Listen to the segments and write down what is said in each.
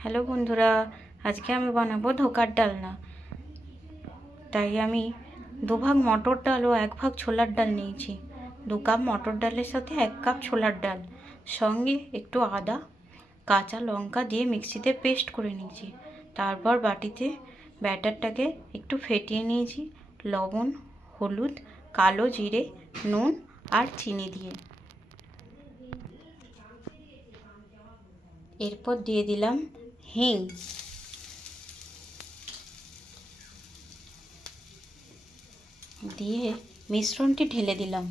Hello বন্ধুরা, আজকে আমি বানাবো ধোকার ডালনা। তাই আমি 2 ভাগ মটর ডাল ও 1 ভাগ ছোলার ডাল নিয়েছি। 2 কাপ মটর ডালের সাথে 1 কাপ ছোলার ডাল, সঙ্গে একটু আদা, কাঁচা লঙ্কা দিয়ে মিক্সিতে পেস্ট করে নিয়েছি। তারপর বাটিতে ব্যাটারটাকে একটু ফেটিয়ে নিয়েছি লবণ, হলুদ, কালো জিরে, নুন আর চিনি দিয়ে। এরপর দিয়ে দিলাম হিং, দিয়ে মিশ্রণটি ঢেলে দিলাম।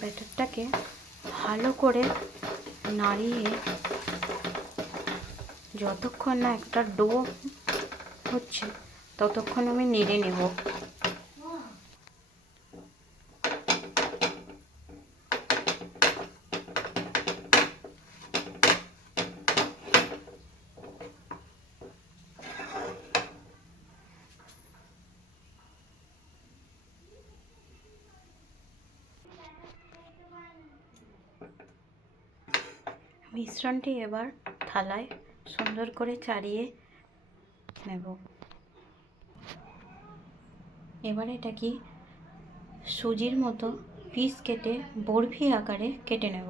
ব্যাটারটাকে ভালো করে নাড়িয়ে যতক্ষণ না একটা ডো হচ্ছে ততক্ষণ আমি নেড়ে নেব। মিশ্রণটি এবার থালায় সুন্দর করে চাড়িয়ে নেব। এবার এটা কি সুজির মতো পিস কেটে বরফি আকারে কেটে নেব।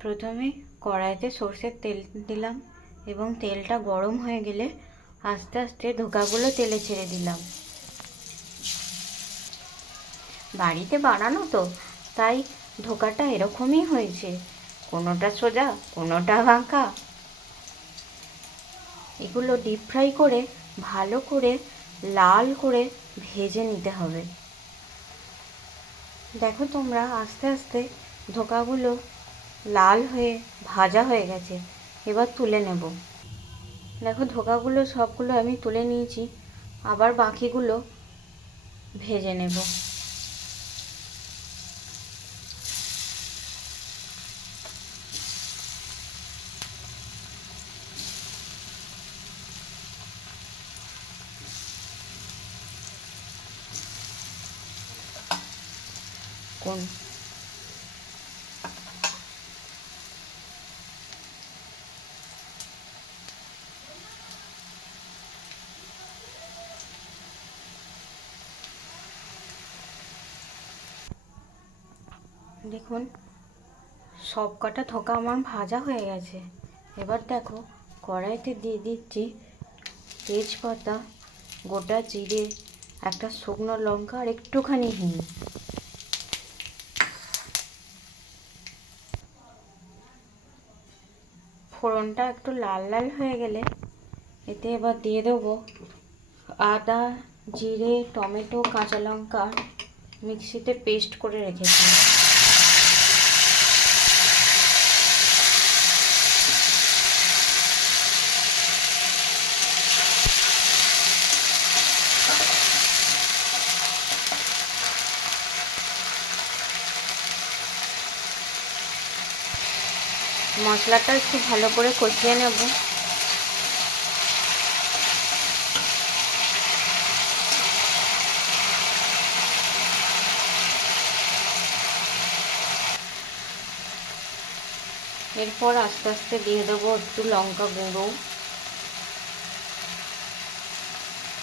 প্রথমে কড়াইতে সর্ষের তেল দিলাম এবং তেলটা গরম হয়ে গেলে আস্তে আস্তে ধোকাগুলো তেলে ছেড়ে দিলাম। বাড়িতে বানানো তো, তাই ধোকাটা এরকমই হয়েছে, কোনোটা সোজা কোনোটা বাঁকা। এগুলো ডিপ ফ্রাই করে ভালো করে লাল করে ভেজে নিতে হবে। দেখো তোমরা, আস্তে আস্তে ধোকাগুলো লাল হয়ে ভাজা হয়ে গেছে। এবার তুলে নেব। দেখো ধোকাগুলো সবগুলো আমি তুলে নিয়েছি, আবার বাকিগুলো ভেজে নেব। কোন দেখুন সব কটা ধোকা আমার ভাজা হয়ে গেছে। এবার দেখো কড়াইতে দিয়ে দিচ্ছি তেজপাতা, গোটা জিরে, একটা শুকনো লঙ্কা আর একটুখানি হিং। ফোড়নটা একটু লাল লাল হয়ে গেলে এতে এবার দিয়ে দেবো আদা, জিরে, টমেটো, কাঁচা লঙ্কা মিক্সিতে পেস্ট করে রেখেছি। মশলাটা একটু ভালো করে কষিয়ে নেব। এরপর আস্তে আস্তে দিয়ে দেবো একটু লঙ্কা গুঁড়ো,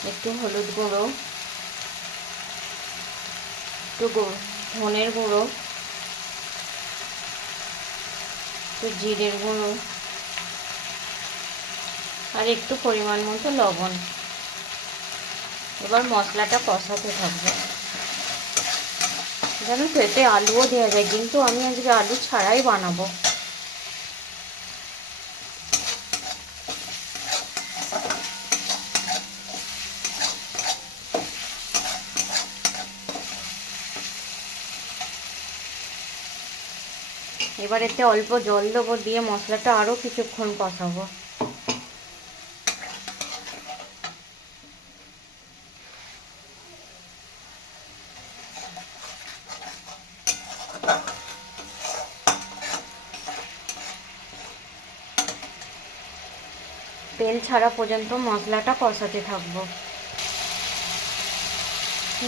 একটু হলুদ গুঁড়ো, একটু ধনের গুঁড়ো, একটু জিরের গুঁড়ো আর একটু পরিমাণ মতো লবণ। এবার মশলাটা কষাতে থাকবে। জানো তো এতে আলুও দেওয়া যায়, কিন্তু আমি আজকে আলু ছাড়াই বানাবো। এবার এতে অল্প জল দেবো, দিয়ে মশলাটা আরও কিছুক্ষণ কষাবো। তেল ছাড়া পর্যন্ত মশলাটা কষাতে থাকবো।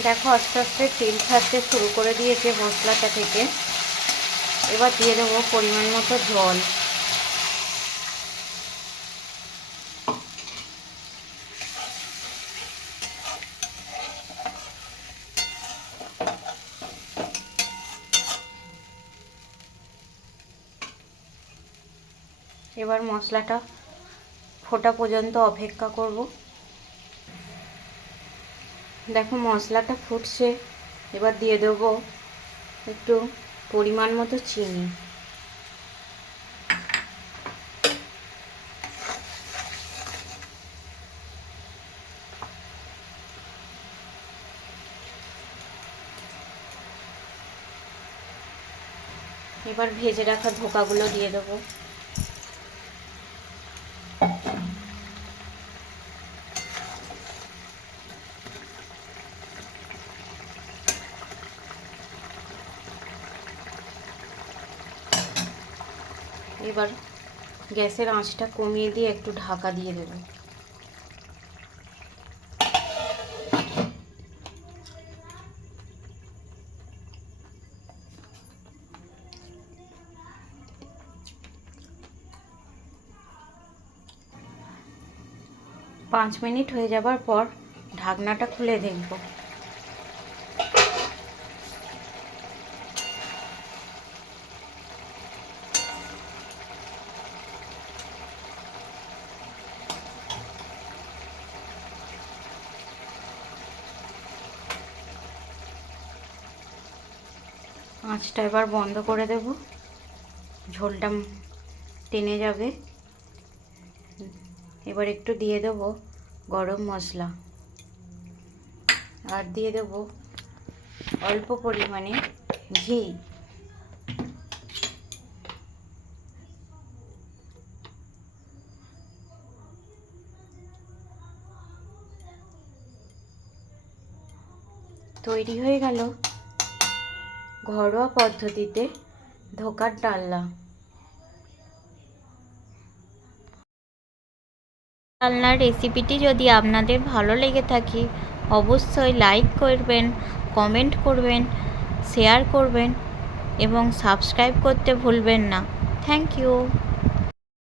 দেখো আস্তে আস্তে তেল ছাড়তে শুরু করে দিয়েছে মশলাটা থেকে। এবার দিয়ে দেবো পরিমাণ মতো জল। এবার মশলাটা ফোটা পর্যন্ত অপেক্ষা করব। দেখো মশলাটা ফুটছে, এবার দিয়ে দেবো একটু পরিমাণ মতো চিনি। এবার ভেজে রাখা ধোকাগুলো দিয়ে দেবো। এবার গ্যাসের আঁচটা কমিয়ে দিয়ে একটু ঢাকা দিয়ে দেব। পাঁচ মিনিট হয়ে যাবার পর ঢাকনাটা খুলে দেখব। আঁচটা এবার বন্ধ করে দেব, ঝোলটা টেনে যাবে। এবার একটু দিয়ে দেব গরম মশলা, আর দিয়ে দেব অল্প পরিমাণে ঘি। তৈরি হয়ে গেল ঘরোয়া পদ্ধতিতে ধোকার ডালনা। ডালনার রেসিপিটি যদি আপনাদের ভালো লেগে থাকে অবশ্যই লাইক করবেন, কমেন্ট করবেন, শেয়ার করবেন এবং সাবস্ক্রাইব করতে ভুলবেন না। Thank you.